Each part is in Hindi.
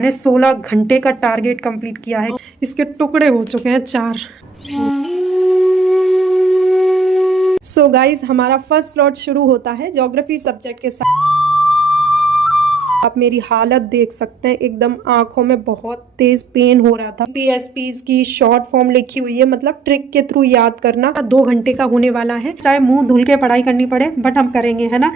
मैंने 16 घंटे का टारगेट कंप्लीट किया है। इसके टुकड़े हो चुके हैं 4। सो गाइज, हमारा फर्स्ट स्लॉट शुरू होता है ज्योग्राफी सब्जेक्ट के साथ। आप मेरी हालत देख सकते हैं, एकदम आंखों में बहुत तेज पेन हो रहा था। पीएसपीज की शॉर्ट फॉर्म लिखी हुई है, मतलब ट्रिक के थ्रू याद करना। 2 घंटे का होने वाला है, चाहे मुंह धुल के पढ़ाई करनी पड़े बट हम करेंगे, है ना।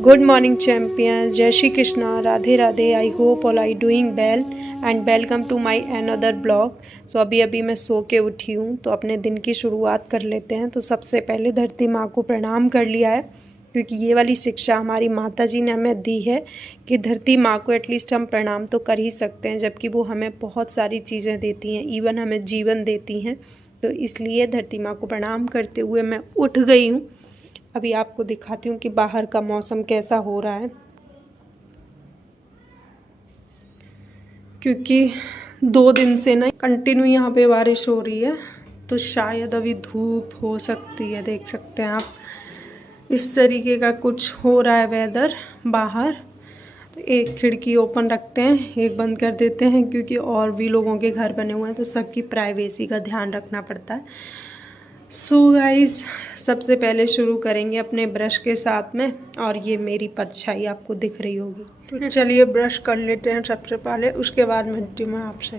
गुड मॉर्निंग चैम्पियंस, जय Shri Krishna, Radhe Radhe. I hope all I doing well and welcome to my another blog. So अभी मैं सो के उठी हूँ, तो अपने दिन की शुरुआत कर लेते हैं। तो सबसे पहले धरती माँ को प्रणाम कर लिया है, क्योंकि ये वाली शिक्षा हमारी माता जी ने हमें दी है कि धरती माँ को एटलीस्ट हम प्रणाम तो कर ही सकते हैं, जबकि वो हमें बहुत सारी चीज़ें देती हैं, इवन हमें जीवन देती हैं। तो इसलिए धरती माँ को प्रणाम करते हुए मैं उठ गई हूँ। अभी आपको दिखाती हूँ कि बाहर का मौसम कैसा हो रहा है, क्योंकि 2 दिन से ना कंटिन्यू यहाँ पे बारिश हो रही है, तो शायद अभी धूप हो सकती है। देख सकते हैं आप, इस तरीके का कुछ हो रहा है वेदर बाहर। तो एक खिड़की ओपन रखते हैं, एक बंद कर देते हैं, क्योंकि और भी लोगों के घर बने हुए हैं, तो सबकी प्राइवेसी का ध्यान रखना पड़ता है। सो गाइस, सबसे पहले शुरू करेंगे अपने ब्रश के साथ में, और ये मेरी परछाई आपको दिख रही होगी। तो चलिए ब्रश कर लेते हैं सबसे पहले, उसके बाद मिलती हूँ मैं आपसे।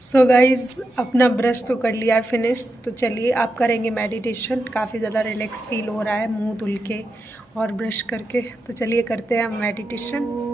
सो गाइस, अपना ब्रश तो कर लिया है फिनिश। तो चलिए आप करेंगे मेडिटेशन। काफ़ी ज़्यादा रिलैक्स फील हो रहा है मुंह धुल के और ब्रश करके। तो चलिए करते हैं मेडिटेशन।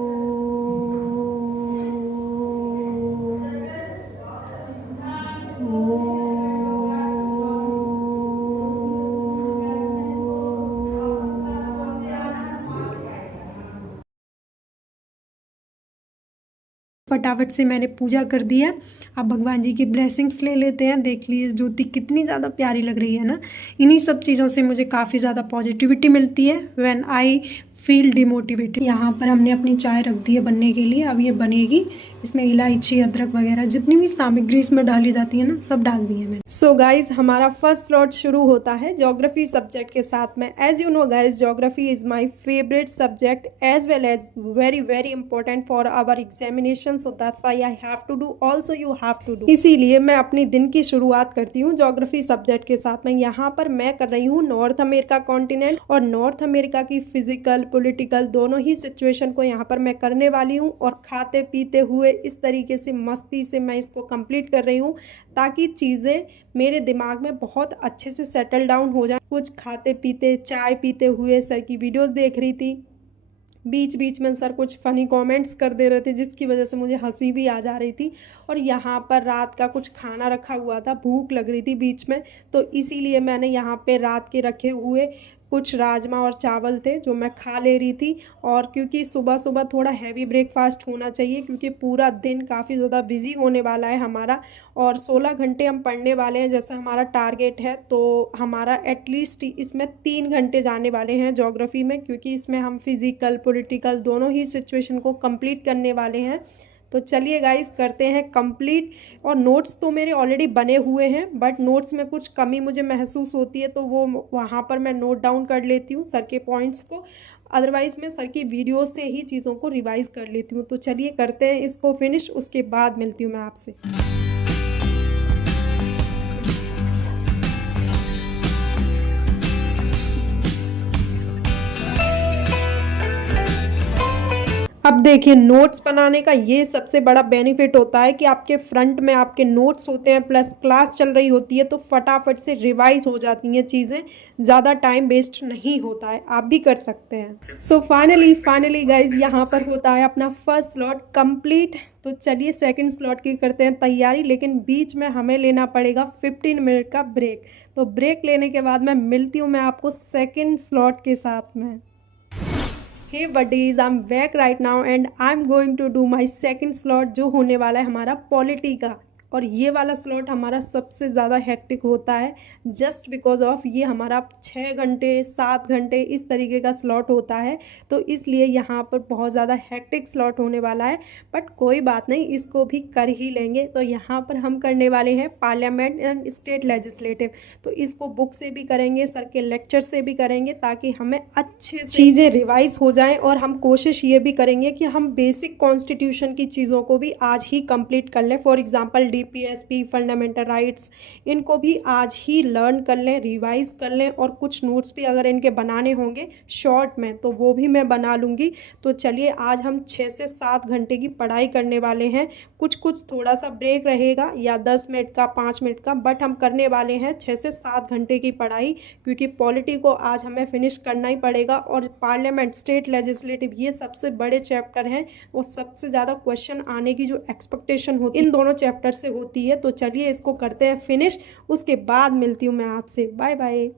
फटाफट से मैंने पूजा कर दी है। अब भगवान जी की ब्लेसिंग्स ले लेते हैं। देख लीजिए ज्योति कितनी ज़्यादा प्यारी लग रही है ना। इन्हीं सब चीज़ों से मुझे काफ़ी ज़्यादा पॉजिटिविटी मिलती है व्हेन आई फील डिमोटिवेटेड। यहाँ पर हमने अपनी चाय रख दी है बनने के लिए। अब ये बनेगी। इसमें इलायची, अदरक वगैरह जितनी भी सामग्री इसमें डाली जाती है ना, सब डाल दी है मैंने। सो गाइज, हमारा फर्स्ट स्लॉट शुरू होता है ज्योग्राफी सब्जेक्ट के साथ में। As you know guys, geography is my favourite subject as well as very very important for our examination. So that's why I have to do, also you have to do. इसीलिए मैं अपनी दिन की शुरुआत करती हूँ ज्योग्राफी सब्जेक्ट के साथ में। यहाँ पर मैं कर रही हूँ नॉर्थ अमेरिका कॉन्टिनेंट और नॉर्थ अमेरिका की फिजिकल, पॉलिटिकल दोनों ही सिचुएशन को यहाँ पर मैं करने वाली हूँ। और खाते पीते हुए इस तरीके से मस्ती से मैं इसको कंप्लीट कर रही हूँ, ताकि चीज़ें मेरे दिमाग में बहुत अच्छे से सेटल डाउन हो जाए। कुछ खाते पीते, चाय पीते हुए सर की वीडियोस देख रही थी। बीच बीच में सर कुछ फ़नी कमेंट्स कर दे रहे थे, जिसकी वजह से मुझे हंसी भी आ जा रही थी। और यहाँ पर रात का कुछ खाना रखा हुआ था, भूख लग रही थी बीच में, तो इसीलिए मैंने यहाँ पे रात के रखे हुए कुछ राजमा और चावल थे जो मैं खा ले रही थी। और क्योंकि सुबह सुबह थोड़ा हैवी ब्रेकफास्ट होना चाहिए, क्योंकि पूरा दिन काफ़ी ज़्यादा बिजी होने वाला है हमारा, और 16 घंटे हम पढ़ने वाले हैं जैसा हमारा टारगेट है। तो हमारा एटलीस्ट इसमें 3 घंटे जाने वाले हैं ज्योग्राफी में, क्योंकि इसमें हम फिज़िकल, पॉलिटिकल दोनों ही सिचुएशन को कंप्लीट करने वाले हैं। तो चलिए गाइस, करते हैं कंप्लीट। और नोट्स तो मेरे ऑलरेडी बने हुए हैं, बट नोट्स में कुछ कमी मुझे महसूस होती है, तो वो वहाँ पर मैं नोट डाउन कर लेती हूँ सर के पॉइंट्स को। अदरवाइज़ मैं सर की वीडियो से ही चीज़ों को रिवाइज़ कर लेती हूँ। तो चलिए करते हैं इसको फिनिश, उसके बाद मिलती हूँ मैं आपसे। अब देखिए, नोट्स बनाने का ये सबसे बड़ा बेनिफिट होता है कि आपके फ्रंट में आपके नोट्स होते हैं, प्लस क्लास चल रही होती है, तो फटाफट से रिवाइज हो जाती हैं चीज़ें, ज़्यादा टाइम वेस्ट नहीं होता है। आप भी कर सकते हैं। सो फाइनली गाइज, यहाँ पर होता है अपना फर्स्ट स्लॉट कंप्लीट। तो चलिए सेकंड स्लॉट की करते हैं तैयारी, लेकिन बीच में हमें लेना पड़ेगा 15 मिनट का ब्रेक। तो ब्रेक लेने के बाद मैं मिलती हूँ मैं आपको सेकेंड स्लॉट के साथ में। हे buddies, I'm back right now and I'm going to do my second slot, जो होने वाला है हमारा पॉलिटी का। और ये वाला स्लॉट हमारा सबसे ज़्यादा हेक्टिक होता है, जस्ट बिकॉज ऑफ ये हमारा 6 घंटे 7 घंटे इस तरीके का स्लॉट होता है, तो इसलिए यहाँ पर बहुत ज़्यादा हेक्टिक स्लॉट होने वाला है। बट कोई बात नहीं, इसको भी कर ही लेंगे। तो यहाँ पर हम करने वाले हैं पार्लियामेंट एंड स्टेट लेजिस्लेटिव, तो इसको बुक से भी करेंगे, सर के लेक्चर से भी करेंगे, ताकि हमें अच्छे से चीज़ें रिवाइज हो जाएं। और हम कोशिश ये भी करेंगे कि हम बेसिक कॉन्स्टिट्यूशन की चीज़ों को भी आज ही कंप्लीट कर लें। For example DPSP, fundamental rights, इनको भी आज ही लर्न कर लें, रिवाइज कर लें। और कुछ नोट्स भी अगर इनके बनाने होंगे शॉर्ट में तो वो भी मैं बना लूँगी। तो चलिए आज हम 6 से 7 घंटे की पढ़ाई करने वाले हैं। कुछ कुछ थोड़ा सा ब्रेक रहेगा या 10 मिनट का, 5 मिनट का, बट हम करने वाले हैं 6 से 7 घंटे की पढ़ाई, क्योंकि पॉलिटी को आज हमें फिनिश करना ही पड़ेगा। और पार्लियामेंट, स्टेट लेजिस्लेटिव, ये सबसे बड़े चैप्टर हैं, वो सबसे ज़्यादा क्वेश्चन आने की जो एक्सपेक्टेशन होती है इन दोनों चैप्टर से होती है। तो चलिए इसको करते हैं फिनिश, उसके बाद मिलती हूँ मैं आपसे। Bye bye.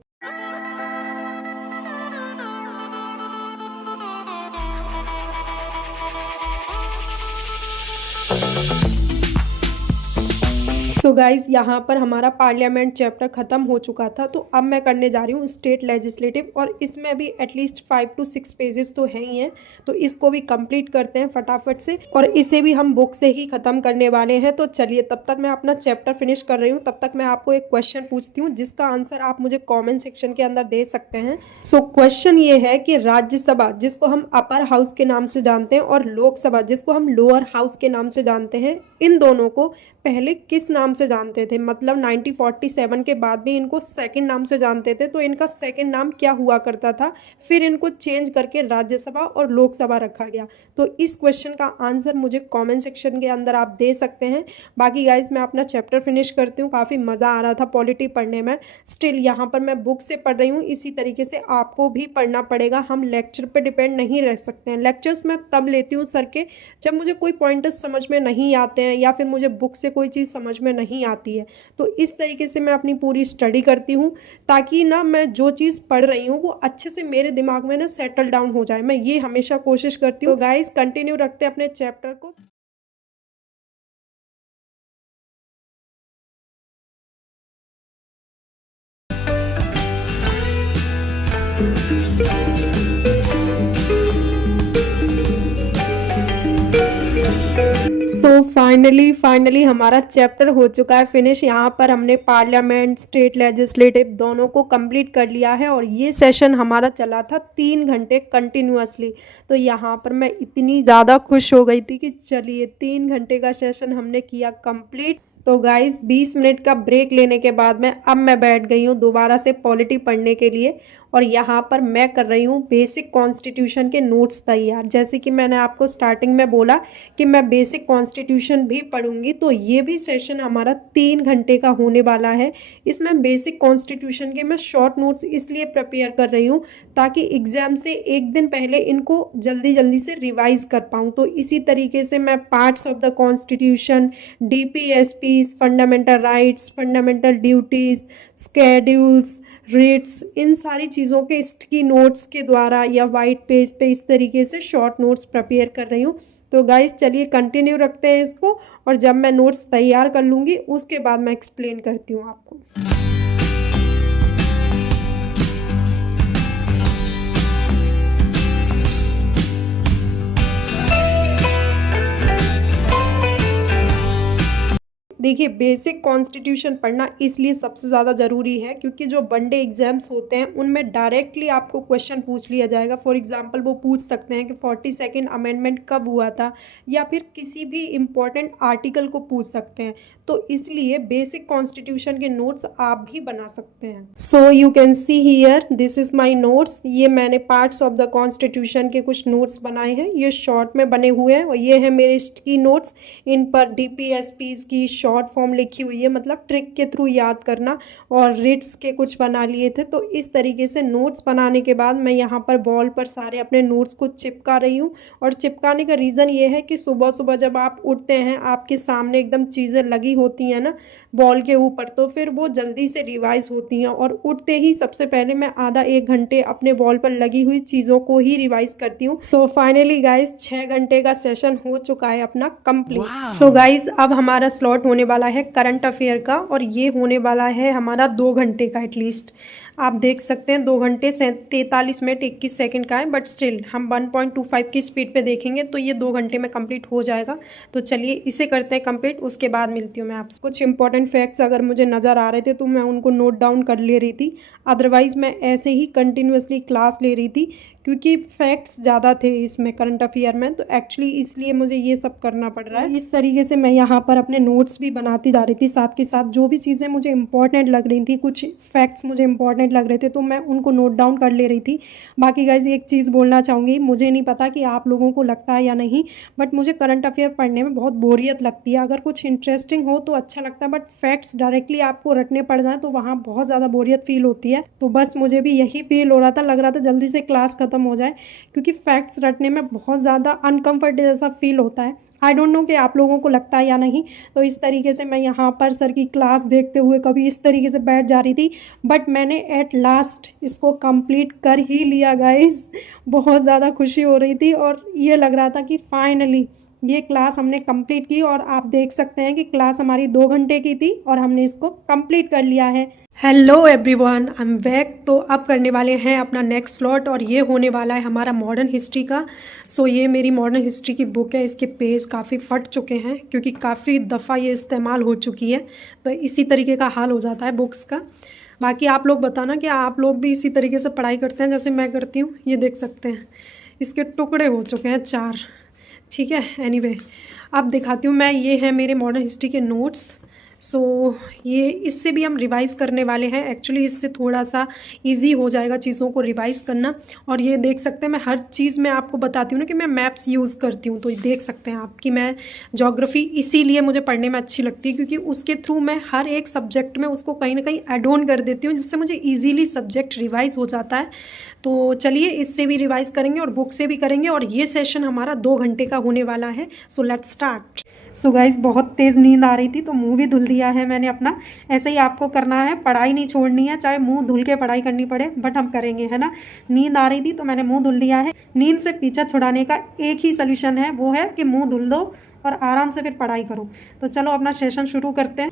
सो गाइज, यहाँ पर हमारा पार्लियामेंट चैप्टर ख़त्म हो चुका था, तो अब मैं करने जा रही हूँ स्टेट लेजिस्लेटिव, और इसमें भी एटलीस्ट 5 to 6 पेजेस तो हैं ही हैं। तो इसको भी कंप्लीट करते हैं फटाफट से, और इसे भी हम बुक से ही ख़त्म करने वाले हैं। तो चलिए, तब तक मैं अपना चैप्टर फिनिश कर रही हूँ, तब तक मैं आपको एक क्वेश्चन पूछती हूँ जिसका आंसर आप मुझे कॉमेंट सेक्शन के अंदर दे सकते हैं। सो क्वेश्चन ये है कि राज्यसभा, जिसको हम अपर हाउस के नाम से जानते हैं, और लोकसभा, जिसको हम लोअर हाउस के नाम से जानते हैं, इन दोनों को पहले किस नाम से जानते थे? मतलब 1947 के बाद भी इनको सेकंड नाम से जानते थे, तो इनका सेकंड नाम क्या हुआ करता था? फिर इनको चेंज करके राज्यसभा और लोकसभा रखा गया। तो इस क्वेश्चन का आंसर मुझे कमेंट सेक्शन के अंदर आप दे सकते हैं। बाकी गाइज, मैं अपना चैप्टर फिनिश करती हूँ। काफ़ी मज़ा आ रहा था पॉलिटी पढ़ने में। स्टिल यहाँ पर मैं बुक से पढ़ रही हूँ, इसी तरीके से आपको भी पढ़ना पड़ेगा। हम लेक्चर पर डिपेंड नहीं रह सकते हैं। लेक्चर्स मैं तब लेती हूँ सर के, जब मुझे कोई पॉइंटर्स समझ में नहीं आते हैं, या फिर मुझे बुक से कोई चीज़ समझ में नहीं आती है। तो इस तरीके से मैं अपनी पूरी स्टडी करती हूँ, ताकि ना मैं जो चीज़ पढ़ रही हूँ वो अच्छे से मेरे दिमाग में ना सेटल डाउन हो जाए। मैं ये हमेशा कोशिश करती हूँ। तो गाइस, कंटिन्यू रखते हैं अपने चैप्टर को। सो फाइनली हमारा चैप्टर हो चुका है फिनिश। यहाँ पर हमने पार्लियामेंट, स्टेट लेजिस्लेटिव दोनों को कंप्लीट कर लिया है, और ये सेशन हमारा चला था 3 घंटे कंटिन्यूअसली। तो यहाँ पर मैं इतनी ज़्यादा खुश हो गई थी कि चलिए 3 घंटे का सेशन हमने किया कंप्लीट। तो गाइस, 20 मिनट का ब्रेक लेने के बाद में अब मैं बैठ गई हूँ दोबारा से पॉलिटी पढ़ने के लिए, और यहाँ पर मैं कर रही हूँ बेसिक कॉन्स्टिट्यूशन के नोट्स तैयार। जैसे कि मैंने आपको स्टार्टिंग में बोला कि मैं बेसिक कॉन्स्टिट्यूशन भी पढ़ूंगी, तो ये भी सेशन हमारा 3 घंटे का होने वाला है। इसमें बेसिक कॉन्स्टिट्यूशन के मैं शॉर्ट नोट्स इसलिए प्रिपेयर कर रही हूँ ताकि एग्ज़ाम से एक दिन पहले इनको जल्दी जल्दी से रिवाइज कर पाऊँ। तो इसी तरीके से मैं parts of the constitution, DPSPs, fundamental rights, fundamental duties, schedules, rates, इन सारी चीज़ों के इसकी नोट्स के द्वारा या वाइट पेज पे इस तरीके से शॉर्ट नोट्स प्रिपेयर कर रही हूँ। तो गाइस, चलिए कंटिन्यू रखते हैं इसको, और जब मैं नोट्स तैयार कर लूँगी उसके बाद मैं एक्सप्लेन करती हूँ आपको। देखिए, बेसिक कॉन्स्टिट्यूशन पढ़ना इसलिए सबसे ज़्यादा ज़रूरी है क्योंकि जो वनडे एग्जाम्स होते हैं उनमें डायरेक्टली आपको क्वेश्चन पूछ लिया जाएगा। फॉर एग्जांपल, वो पूछ सकते हैं कि 42nd अमेंडमेंट कब हुआ था, या फिर किसी भी इम्पोर्टेंट आर्टिकल को पूछ सकते हैं। तो इसलिए बेसिक कॉन्स्टिट्यूशन के नोट्स आप भी बना सकते हैं। So you can see here, this is my notes. ये मैंने पार्ट्स ऑफ द कॉन्स्टिट्यूशन के कुछ नोट्स बनाए हैं, ये शॉर्ट में बने हुए हैं, और ये है मेरे की नोट्स। इन पर डीपीएसपीज की शॉर्ट फॉर्म लिखी हुई है, मतलब ट्रिक के थ्रू याद करना, और रिट्स के कुछ बना लिए थे। तो इस तरीके से नोट्स बनाने के बाद मैं यहाँ पर वॉल पर सारे अपने नोट्स को चिपका रही हूँ। और चिपकाने का रीज़न ये है कि सुबह सुबह जब आप उठते हैं, आपके सामने एकदम चीज़ें लगी होती हैं ना वॉल के ऊपर, तो फिर वो जल्दी से रिवाइज होती हैं। और उठते ही सबसे पहले मैं आधा 1 घंटे अपने वॉल पर लगी हुई चीज़ों को ही रिवाइज करती हूँ। सो फाइनली गाइज, 6 घंटे का सेशन हो चुका है अपना कंप्लीट। सो गाइज, अब हमारा स्लॉट होने वाला है करंट अफेयर का, और ये होने वाला है हमारा 2 घंटे का एटलीस्ट। आप देख सकते हैं 2 घंटे 43 मिनट 21 सेकंड का है, बट स्टिल हम 1.25 की स्पीड पे देखेंगे तो ये 2 घंटे में कंप्लीट हो जाएगा। तो चलिए इसे करते हैं कंप्लीट, उसके बाद मिलती हूँ मैं आपसे। कुछ इंपॉर्टेंट फैक्ट्स अगर मुझे नज़र आ रहे थे तो मैं उनको नोट डाउन कर ले रही थी, अदरवाइज़ मैं ऐसे ही कंटिन्यूसली क्लास ले रही थी क्योंकि फैक्ट्स ज़्यादा थे इसमें करंट अफेयर में, तो एक्चुअली इसलिए मुझे ये सब करना पड़ रहा है। इस तरीके से मैं यहाँ पर अपने नोट्स भी बनाती जा रही थी, साथ के साथ जो भी चीज़ें मुझे इंपॉर्टेंट लग रही थी, कुछ फैक्ट्स मुझे इंपॉर्टेंट लग रहे थे तो मैं उनको नोट डाउन कर ले रही थी। बाकी गाइज एक चीज़ बोलना चाहूँगी, मुझे नहीं पता कि आप लोगों को लगता है या नहीं, बट मुझे करंट अफेयर पढ़ने में बहुत बोरियत लगती है। अगर कुछ इंटरेस्टिंग हो तो अच्छा लगता है, बट फैक्ट्स डायरेक्टली आपको रटने पड़ जाए तो वहाँ बहुत ज़्यादा बोरियत फील होती है। तो बस मुझे भी यही फील हो रहा था, लग रहा था जल्दी से क्लास खत्म हो जाए, क्योंकि फैक्ट्स रटने में बहुत ज़्यादा अनकम्फर्टेबल जैसा फील होता है। आई डोंट नो कि आप लोगों को लगता है या नहीं। तो इस तरीके से मैं यहाँ पर सर की क्लास देखते हुए कभी इस तरीके से बैठ जा रही थी, बट मैंने एट लास्ट इसको कंप्लीट कर ही लिया गाइस। बहुत ज़्यादा खुशी हो रही थी और ये लग रहा था कि फाइनली ये क्लास हमने कंप्लीट की, और आप देख सकते हैं कि क्लास हमारी 2 घंटे की थी और हमने इसको कंप्लीट कर लिया है। Hello everyone, I am back. तो अब करने वाले हैं अपना नेक्स्ट स्लॉट, और ये होने वाला है हमारा मॉडर्न हिस्ट्री का। सो ये मेरी मॉडर्न हिस्ट्री की बुक है, इसके पेज काफ़ी फट चुके हैं क्योंकि काफ़ी दफ़ा ये इस्तेमाल हो चुकी है, तो इसी तरीके का हाल हो जाता है बुक्स का। बाकी आप लोग बताना कि आप लोग भी इसी तरीके से पढ़ाई करते हैं जैसे मैं करती हूँ। ये देख सकते हैं इसके टुकड़े हो चुके हैं 4, ठीक है। एनीवे अब दिखाती हूँ मैं, ये है मेरे मॉडर्न हिस्ट्री के नोट्स। सो ये इससे भी हम रिवाइज़ करने वाले हैं। एक्चुअली इससे थोड़ा सा इजी हो जाएगा चीज़ों को रिवाइज़ करना। और ये देख सकते हैं मैं हर चीज़ में आपको बताती हूँ ना कि मैं मैप्स यूज़ करती हूँ, तो ये देख सकते हैं आप कि मैं ज्योग्राफी इसीलिए मुझे पढ़ने में अच्छी लगती है क्योंकि उसके थ्रू मैं हर एक सब्जेक्ट में उसको कहीं ना कहीं एड ऑन कर देती हूँ, जिससे मुझे ईजीली सब्जेक्ट रिवाइज़ हो जाता है। तो चलिए इससे भी रिवाइज़ करेंगे और बुक से भी करेंगे, और ये सेशन हमारा 2 घंटे का होने वाला है। So let's start. So guys बहुत तेज़ नींद आ रही थी तो मुंह भी धुल दिया है मैंने अपना। ऐसे ही आपको करना है, पढ़ाई नहीं छोड़नी है, चाहे मुंह धुल के पढ़ाई करनी पड़े, बट हम करेंगे, है ना। नींद आ रही थी तो मैंने मुंह धुल दिया है। नींद से पीछा छुड़ाने का एक ही सोल्यूशन है, वो है कि मुंह धुल दो और आराम से फिर पढ़ाई करो। तो चलो अपना सेशन शुरू करते हैं।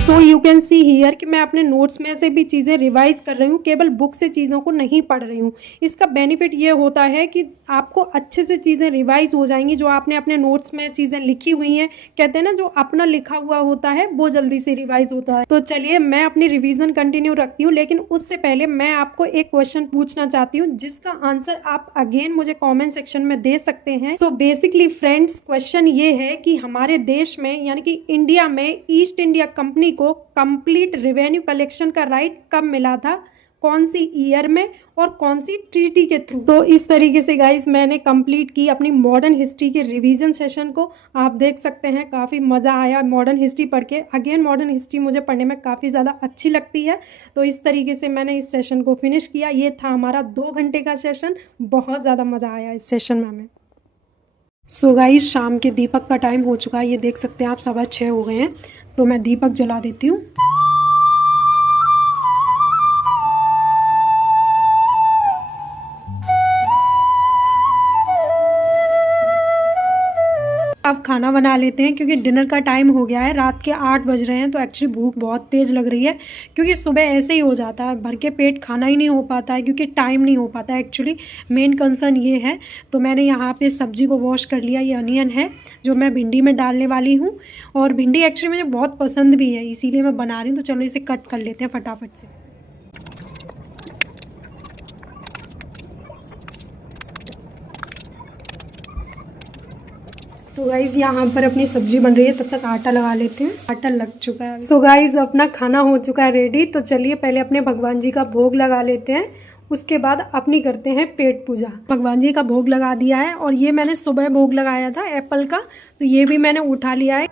So you can see here कि मैं अपने नोट्स में से भी चीज़ें रिवाइज कर रही हूँ, केवल बुक से चीज़ों को नहीं पढ़ रही हूँ। इसका बेनिफिट ये होता है कि आपको अच्छे से चीज़ें रिवाइज हो जाएंगी। जो आपने अपने नोट्स में चीज़ें लिखी हुई हैं, कहते हैं ना जो अपना लिखा हुआ होता है वो जल्दी से रिवाइज होता है। तो चलिए मैं अपनी रिविजन कंटिन्यू रखती हूँ, लेकिन उससे पहले मैं आपको एक क्वेश्चन पूछना चाहती हूँ जिसका आंसर आप अगेन मुझे कॉमेंट सेक्शन में दे सकते हैं। सो बेसिकली फ्रेंड्स क्वेश्चन ये है कि हमारे देश में यानी कि इंडिया में ईस्ट इंडिया कंपनी को कंप्लीट रेवेन्यू कलेक्शन का राइट कब मिला था, कौन सी ईयर में और कौन सी ट्रीटी के थ्रू। तो इस तरीके से गाइस मैंने कंप्लीट की अपनी मॉडर्न हिस्ट्री के रिवीजन सेशन को। आप देख सकते हैं काफ़ी मज़ा आया मॉडर्न हिस्ट्री पढ़ के। अगेन मॉडर्न हिस्ट्री मुझे पढ़ने में काफ़ी ज़्यादा अच्छी लगती है। तो इस तरीके से मैंने इस सेशन को फिनिश किया। ये था हमारा 2 घंटे का सेशन। बहुत ज़्यादा मज़ा आया इस सेशन में हमें। सो गाइस शाम के दीपक का टाइम हो चुका है, ये देख सकते हैं आप 6:15 हो गए हैं। तो मैं दीपक जला देती हूँ। अब खाना बना लेते हैं क्योंकि डिनर का टाइम हो गया है, रात के 8 बज रहे हैं। तो एक्चुअली भूख बहुत तेज़ लग रही है क्योंकि सुबह ऐसे ही हो जाता है, भर के पेट खाना ही नहीं हो पाता है क्योंकि टाइम नहीं हो पाता है। एक्चुअली मेन कंसर्न ये है। तो मैंने यहाँ पे सब्जी को वॉश कर लिया। ये अनियन है जो मैं भिंडी में डालने वाली हूँ, और भिंडी एक्चुअली मुझे बहुत पसंद भी है इसीलिए मैं बना रही हूँ। तो चलो इसे कट कर लेते हैं फटाफट से। तो गाइज़ यहाँ पर अपनी सब्जी बन रही है, तब तक आटा लगा लेते हैं। आटा लग चुका है। सो गाइज़ अपना खाना हो चुका है रेडी। तो चलिए पहले अपने भगवान जी का भोग लगा लेते हैं, उसके बाद अपनी करते हैं पेट पूजा। भगवान जी का भोग लगा दिया है, और ये मैंने सुबह भोग लगाया था एप्पल का, तो ये भी मैंने उठा लिया है।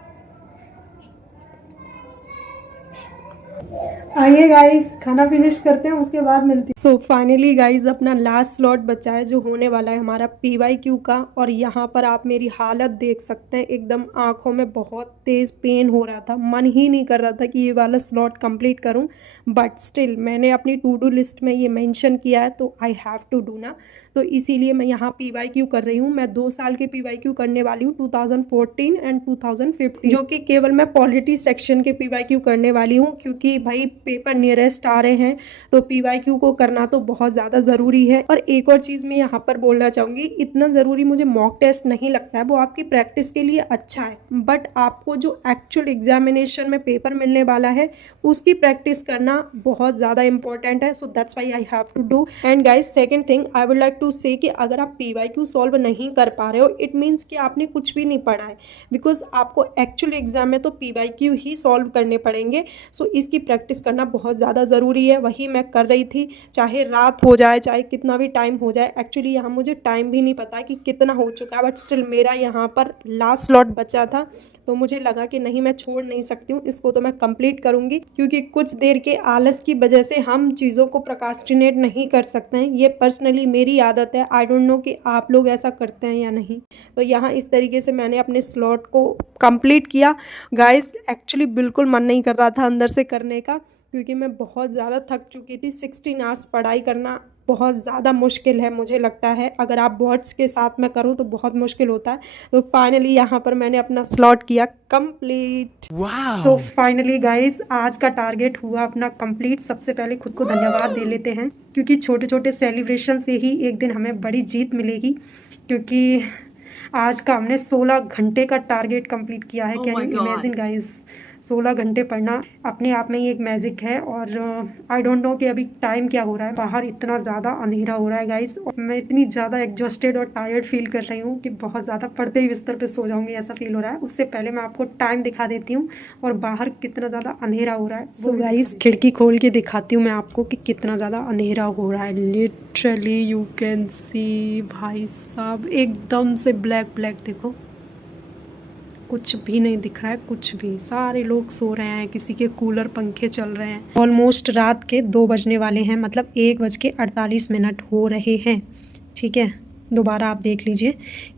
आइए गाइस, खाना फिनिश करते हैं, उसके बाद मिलती हैं। सो फाइनली गाइस, अपना लास्ट स्लॉट बचा है जो होने वाला है हमारा PYQ का। और यहाँ पर आप मेरी हालत देख सकते हैं, एकदम आंखों में बहुत तेज़ पेन हो रहा था, मन ही नहीं कर रहा था कि ये वाला स्लॉट कंप्लीट करूँ। बट स्टिल मैंने अपनी टू डू लिस्ट में ये मेंशन किया है तो आई हैव टू डू ना, तो इसीलिए मैं यहाँ PYQ कर रही हूँ। मैं 2 साल के PYQ करने वाली हूँ, 2014 एंड 2015, जो कि केवल मैं पॉलिटी सेक्शन के PYQ करने वाली हूँ, क्योंकि भाई पेपर नियरेस्ट आ रहे हैं तो PYQ को करना तो बहुत ज़्यादा ज़रूरी है। और एक और चीज़ मैं यहाँ पर बोलना चाहूँगी, इतना ज़रूरी मुझे मॉक टेस्ट नहीं लगता है, वो आपकी प्रैक्टिस के लिए अच्छा है, बट आपको जो एक्चुअल एग्जामिनेशन में पेपर मिलने वाला है उसकी प्रैक्टिस करना बहुत ज़्यादा इंपॉर्टेंट है। So that's why I have to do. And guys, second thing I would like to say कि अगर आप PYQ सॉल्व नहीं कर पा रहे हो, इट मीन्स कि आपने कुछ भी नहीं पढ़ा है, बिकॉज आपको एक्चुअल एग्जाम में तो PYQ ही सॉल्व करने पड़ेंगे। सो इसकी प्रैक्टिस करना बहुत ज़्यादा ज़रूरी है। वही मैं कर रही थी, चाहे रात हो जाए, चाहे कितना भी टाइम हो जाए। एक्चुअली यहाँ मुझे टाइम भी नहीं पता कि कितना हो चुका है, बट स्टिल मेरा यहाँ पर लास्ट स्लॉट बचा था, तो मुझे लगा कि नहीं, मैं छोड़ नहीं सकती हूँ इसको, तो मैं कंप्लीट करूँगी। क्योंकि कुछ देर के आलस की वजह से हम चीज़ों को प्रोक्रास्टिनेट नहीं कर सकते हैं, ये पर्सनली मेरी आदत है। आई डोंट नो कि आप लोग ऐसा करते हैं या नहीं। तो यहाँ इस तरीके से मैंने अपने स्लॉट को कंप्लीट किया। गाइस, एक्चुअली बिल्कुल मन नहीं कर रहा था अंदर से करने का, क्योंकि मैं बहुत ज़्यादा थक चुकी थी। 16 आवर्स पढ़ाई करना बहुत ज़्यादा मुश्किल है, मुझे लगता है अगर आप बोर्ड्स के साथ में करो तो बहुत मुश्किल होता है। तो फाइनली यहाँ पर मैंने अपना स्लॉट किया कंप्लीट। सो फाइनली गाइस, आज का टारगेट हुआ अपना कंप्लीट। सबसे पहले खुद को धन्यवाद दे लेते हैं, क्योंकि छोटे छोटे सेलिब्रेशन से ही एक दिन हमें बड़ी जीत मिलेगी। क्योंकि आज का हमने 16 घंटे का टारगेट कंप्लीट किया है। कैन यू इमेजिन गाइस, 16 घंटे पढ़ना अपने आप में ही एक मैजिक है। और आई डोंट नो कि अभी टाइम क्या हो रहा है, बाहर इतना ज़्यादा अंधेरा हो रहा है गाइस, और मैं इतनी ज़्यादा एग्जॉस्टेड और टायर्ड फील कर रही हूँ कि बहुत ज़्यादा पढ़ते ही बिस्तर पे सो जाऊंगी, ऐसा फील हो रहा है। उससे पहले मैं आपको टाइम दिखा देती हूँ और बाहर कितना ज़्यादा अंधेरा हो रहा है। सो गाइस, खिड़की खोल के दिखाती हूँ मैं आपको कि कितना ज़्यादा अंधेरा हो रहा है। लिटरली यू कैन सी, भाई साहब एकदम से ब्लैक ब्लैक, देखो कुछ भी नहीं दिख रहा है, कुछ भी। सारे लोग सो रहे हैं, किसी के कूलर पंखे चल रहे हैं। ऑलमोस्ट रात के 2 बजने वाले हैं, मतलब 1:48 हो रहे हैं। ठीक है, दोबारा आप देख लीजिए,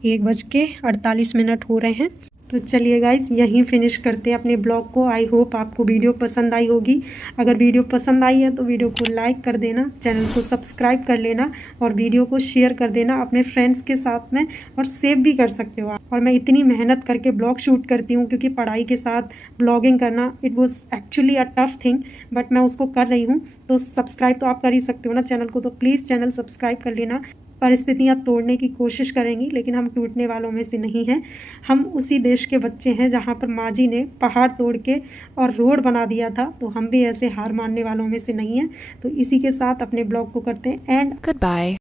1:48 हो रहे हैं। तो चलिए गाइज, यहीं फिनिश करते हैं अपने ब्लॉग को। आई होप आपको वीडियो पसंद आई होगी। अगर वीडियो पसंद आई है तो वीडियो को लाइक कर देना, चैनल को सब्सक्राइब कर लेना और वीडियो को शेयर कर देना अपने फ्रेंड्स के साथ में, और सेव भी कर सकते हो आप। और मैं इतनी मेहनत करके ब्लॉग शूट करती हूँ, क्योंकि पढ़ाई के साथ ब्लॉगिंग करना it was actually a tough thing, but मैं उसको कर रही हूँ। तो सब्सक्राइब तो आप कर ही सकते हो ना चैनल को, तो प्लीज़ चैनल सब्सक्राइब कर लेना। परिस्थितियाँ तोड़ने की कोशिश करेंगी, लेकिन हम टूटने वालों में से नहीं हैं। हम उसी देश के बच्चे हैं जहाँ पर माँ जी ने पहाड़ तोड़ के और रोड बना दिया था, तो हम भी ऐसे हार मानने वालों में से नहीं हैं। तो इसी के साथ अपने ब्लॉग को करते हैं एंड गुड बाय।